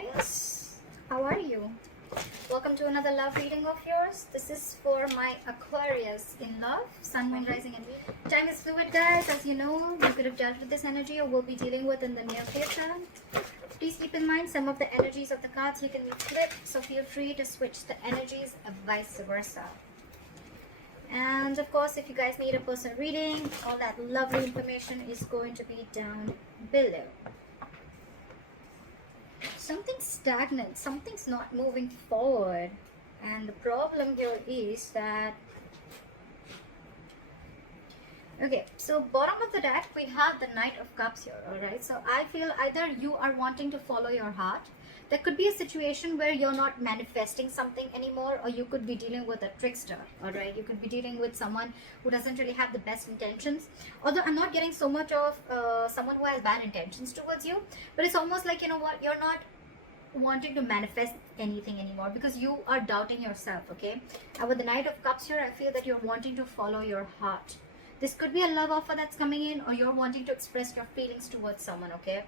Aquarius, how are you? Welcome to another love reading of yours. This is for my Aquarius in love, sun, moon, rising, and time is fluid, guys. As you know, you could have dealt with this energy or will be dealing with in the near future. Please keep in mind some of the energies of the cards you can flip, so feel free to switch the energies and vice versa. And of course, if you guys need a personal reading, all that lovely information is going to be down below. Something's stagnant, something's not moving forward, and the problem here is that, okay, so bottom of the deck we have the Knight of Cups here. All right, so I feel either you are wanting to follow your heart. There could be a situation where you're not manifesting something anymore, or you could be dealing with a trickster. All right, you could be dealing with someone who doesn't really have the best intentions. Although I'm not getting so much of someone who has bad intentions towards you, but it's almost like, you know what, you're not wanting to manifest anything anymore because you are doubting yourself. Okay, and with the Knight of Cups here, I feel that you're wanting to follow your heart. This could be a love offer that's coming in, or you're wanting to express your feelings towards someone. Okay,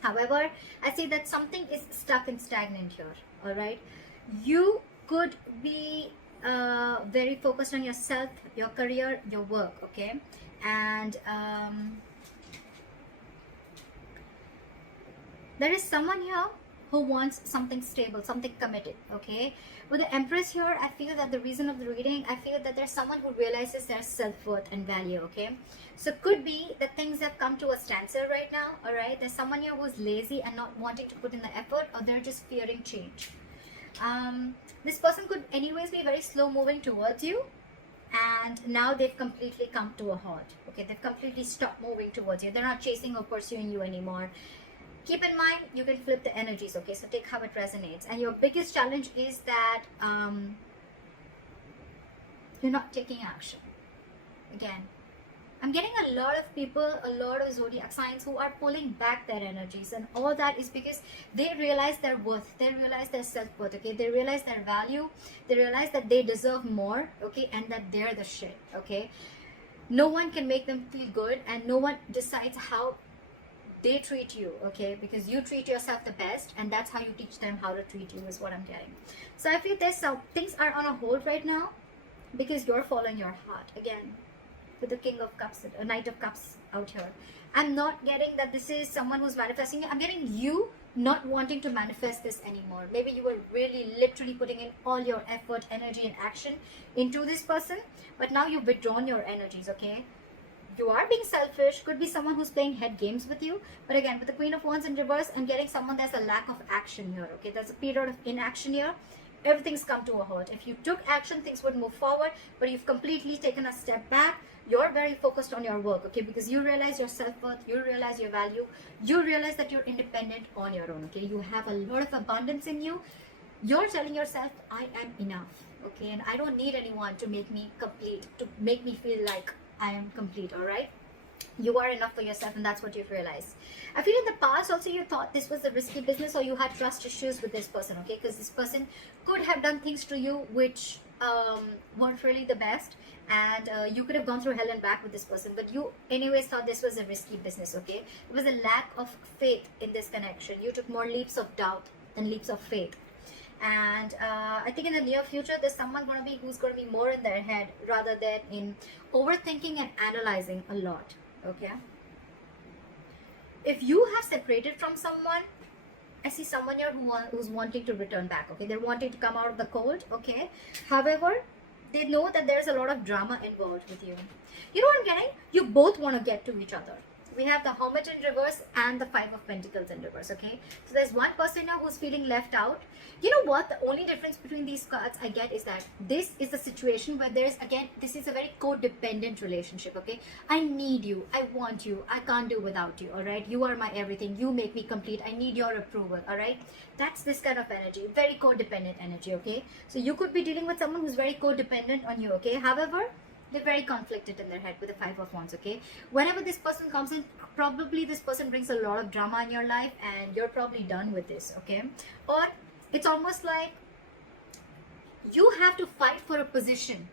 however, I see that something is stuck and stagnant here. All right, you could be very focused on yourself, your career, your work. Okay, and there is someone here who wants something stable, something committed. Okay, with the Empress here, I feel that the reason of the reading, I feel that there's someone who realizes their self-worth and value. Okay, so could be that things have come to a standstill right now. All right, there's someone here who's lazy and not wanting to put in the effort, or they're just fearing change. This person could anyways be very slow moving towards you, and now they've completely come to a halt. Okay, they've completely stopped moving towards you. They're not chasing or pursuing you anymore. Keep in mind, you can flip the energies. Okay, so take how it resonates. And your biggest challenge is that you're not taking action. Again, I'm getting a lot of people, a lot of zodiac signs who are pulling back their energies, and all that is because they realize their worth, they realize their self-worth. Okay, they realize their value, they realize that they deserve more. Okay, and that they're the shit. Okay, no one can make them feel good, and no one decides how they treat you. Okay, because you treat yourself the best, and that's how you teach them how to treat you, is what I'm getting. So I feel there's some things are on a hold right now because you're following your heart. Again, with the King of Cups, a Knight of Cups out here, I'm not getting that this is someone who's manifesting. I'm getting you not wanting to manifest this anymore. Maybe you were really literally putting in all your effort, energy, and action into this person, but now you've withdrawn your energies. Okay, you are being selfish. Could be someone who's playing head games with you. But again, with the Queen of Wands in reverse, I'm getting someone, there's a lack of action here. Okay, there's a period of inaction here. Everything's come to a halt. If you took action, things would move forward, but you've completely taken a step back. You're very focused on your work. Okay, because you realize your self-worth, you realize your value, you realize that you're independent on your own. Okay, you have a lot of abundance in you. You're telling yourself, I am enough. Okay, and I don't need anyone to make me complete, to make me feel like I am complete. All right, you are enough for yourself, and that's what you've realized. I feel in the past also you thought this was a risky business, or you had trust issues with this person. Okay, because this person could have done things to you which weren't really the best, and you could have gone through hell and back with this person, but you anyways thought this was a risky business. Okay, it was a lack of faith in this connection. You took more leaps of doubt than leaps of faith. And I think in the near future there's someone who's going to be more in their head rather than in overthinking and analyzing a lot. Okay, if you have separated from someone, I see someone here who's wanting to return back. Okay, they're wanting to come out of the cold. Okay, however, they know that there's a lot of drama involved with you. You know what I'm getting? You both want to get to each other. We have the Hermit in reverse and the Five of Pentacles in reverse. Okay, so there's one person now who's feeling left out. You know what, the only difference between these cards I get is that this is a situation where there's, again, this is a very codependent relationship. Okay, I need you, I want you, I can't do without you. All right, you are my everything, you make me complete, I need your approval. All right, that's this kind of energy, very codependent energy. Okay, so you could be dealing with someone who's very codependent on you. Okay, however, they're very conflicted in their head with the Five of Wands. Okay, whenever this person comes in, probably this person brings a lot of drama in your life, and you're probably done with this. Okay, or it's almost like you have to fight for a position.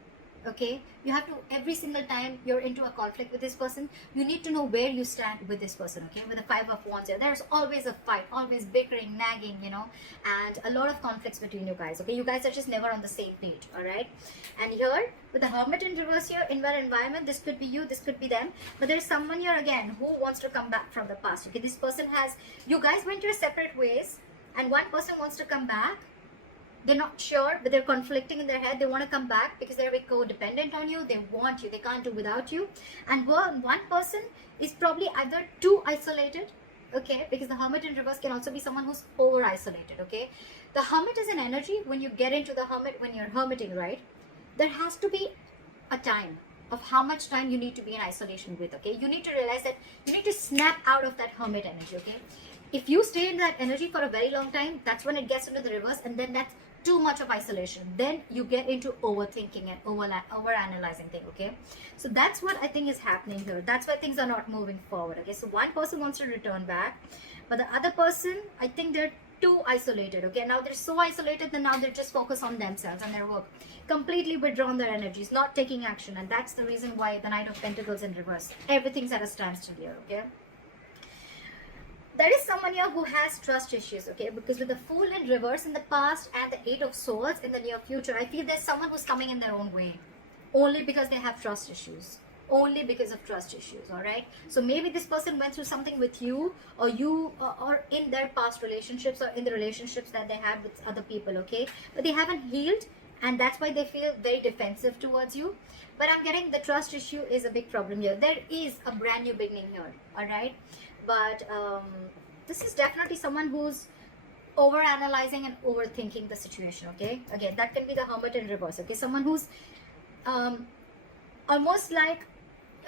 okay? You have to, every single time you're into a conflict with this person, you need to know where you stand with this person, okay? With the Five of Wands here, there's always a fight, always bickering, nagging, you know, and a lot of conflicts between you guys, okay? You guys are just never on the same page, all right? And here, with the Hermit in reverse here, in that environment, this could be you, this could be them, but there's someone here again who wants to come back from the past, okay? This person has, you guys went your separate ways, and one person wants to come back. They're not sure, but they're conflicting in their head. They want to come back because they're codependent on you. They want you. They can't do without you. And one person is probably either too isolated, okay? Because the Hermit in reverse can also be someone who's over isolated, okay? The Hermit is an energy. When you get into the Hermit, when you're hermiting, right? There has to be a time of how much time you need to be in isolation with, okay? You need to realize that you need to snap out of that Hermit energy, okay? If you stay in that energy for a very long time, that's when it gets into the reverse, and then that's too much of isolation. Then you get into overthinking and over analyzing things, okay? So that's what I think is happening here. That's why things are not moving forward, okay? So one person wants to return back, but the other person, I think they're too isolated, okay? Now they're so isolated that now they're just focused on themselves and their work, completely withdrawn their energies, not taking action. And that's the reason why the Knight of Pentacles in reverse, everything's at a standstill here, okay? There is someone here who has trust issues, okay? Because with the Fool in reverse in the past and the Eight of Swords in the near future, I feel there's someone who's coming in their own way. Only because they have trust issues. Only because of trust issues, alright? So maybe this person went through something with you, or you, or in their past relationships, or in the relationships that they had with other people, okay? But they haven't healed, and that's why they feel very defensive towards you. But I'm getting the trust issue is a big problem here. There is a brand new beginning here, alright? But this is definitely someone who's over analyzing and overthinking the situation, okay? Again, that can be the Hermit in reverse, okay? Someone who's almost like,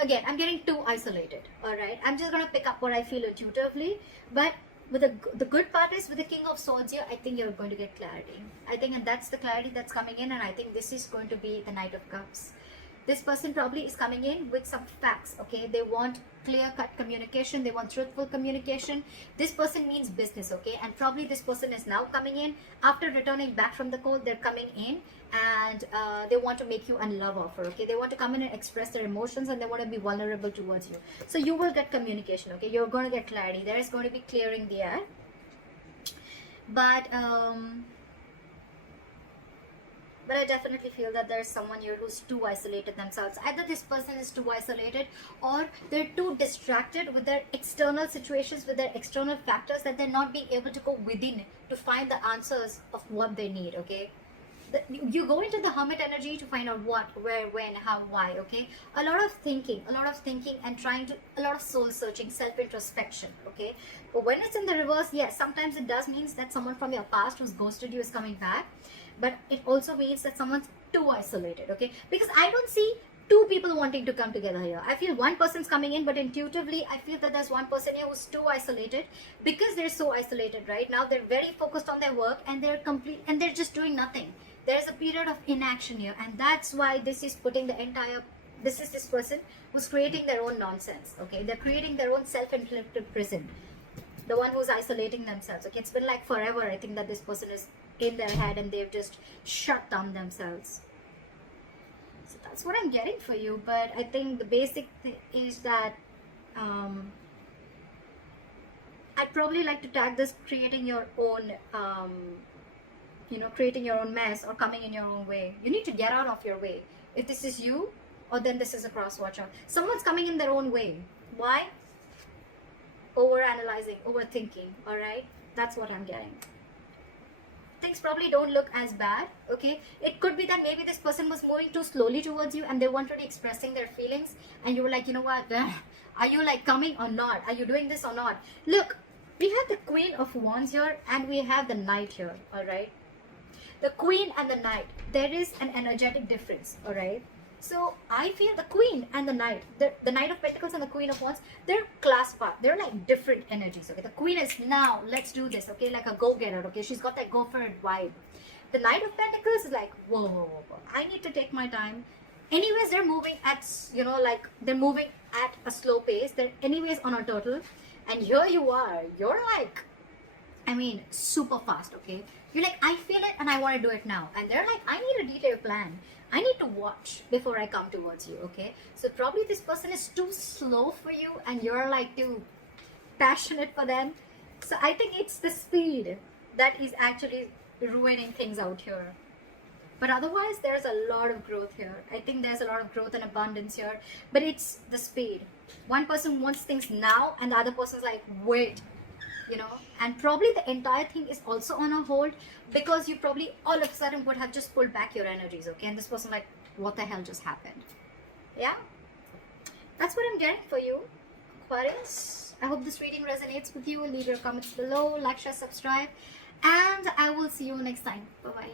again, I'm getting too isolated, all right? I'm just going to pick up what I feel intuitively, but with the good part is with the King of Swords here, I think you're going to get clarity. I think, and that's the clarity that's coming in, and I think this is going to be the Knight of Cups. This person probably is coming in with some facts, okay? They want clear-cut communication. They want truthful communication. This person means business, okay? And probably this person is now coming in. After returning back from the cold, they're coming in and they want to make you a love offer, okay? They want to come in and express their emotions, and they want to be vulnerable towards you. So you will get communication, okay? You're going to get clarity. There is going to be clearing the air. But I definitely feel that there's someone here who's too isolated themselves. Either this person is too isolated, or they're too distracted with their external situations, with their external factors, that they're not being able to go within to find the answers of what they need, okay? You go into the Hermit energy to find out what, where, when, how, why, okay? A lot of thinking and trying to, a lot of soul searching, self-introspection, okay? But when it's in the reverse, yes, sometimes it does mean that someone from your past who's ghosted you is coming back. But it also means that someone's too isolated, okay? Because I don't see two people wanting to come together here. I feel one person's coming in, but intuitively, I feel that there's one person here who's too isolated. Because they're so isolated right now, they're very focused on their work, and they're just doing nothing. There's a period of inaction here, and that's why this is putting the entire, this is this person who's creating their own nonsense, okay? They're creating their own self-inflicted prison. The one who's isolating themselves, okay? It's been like forever, I think, that this person is in their head and they've just shut down themselves. So that's what I'm getting for you. But I think the basic thing is that I'd probably like to tag this creating your own creating your own mess, or coming in your own way. You need to get out of your way. If this is you, or then this is a cross watcher. Someone's coming in their own way. Why? Over analyzing, overthinking. All right, that's what I'm getting. Things probably don't look as bad, okay? It could be that maybe this person was moving too slowly towards you, and they weren't really expressing their feelings, and you were like, you know what, are you like coming or not? Are you doing this or not? Look, we have the Queen of Wands here, and we have the Knight here, all right? The Queen and the Knight, there is an energetic difference, all right? So I feel the Queen and the Knight, the Knight of Pentacles and the Queen of Wands, they're class part. They're like different energies, okay? The Queen is, now, let's do this, okay? Like a go-getter, okay? She's got that go-for-it vibe. The Knight of Pentacles is like, whoa, I need to take my time. Anyways, they're moving at, they're moving at a slow pace. They're anyways on a turtle. And here you are. You're like, super fast, okay? You're like, I feel it and I want to do it now. And they're like, I need a detailed plan. I need to watch before I come towards you, okay? So probably this person is too slow for you and you're like too passionate for them. So I think it's the speed that is actually ruining things out here. But otherwise, there's a lot of growth here. I think there's a lot of growth and abundance here. But it's the speed. One person wants things now, and the other person's like, wait, you know. And probably the entire thing is also on a hold because you probably all of a sudden would have just pulled back your energies, okay? And this person like, what the hell just happened? Yeah, that's what I'm getting for you, Aquarius. I hope this reading resonates with you. Leave your comments below, like, share, subscribe, and I will see you next time. Bye bye.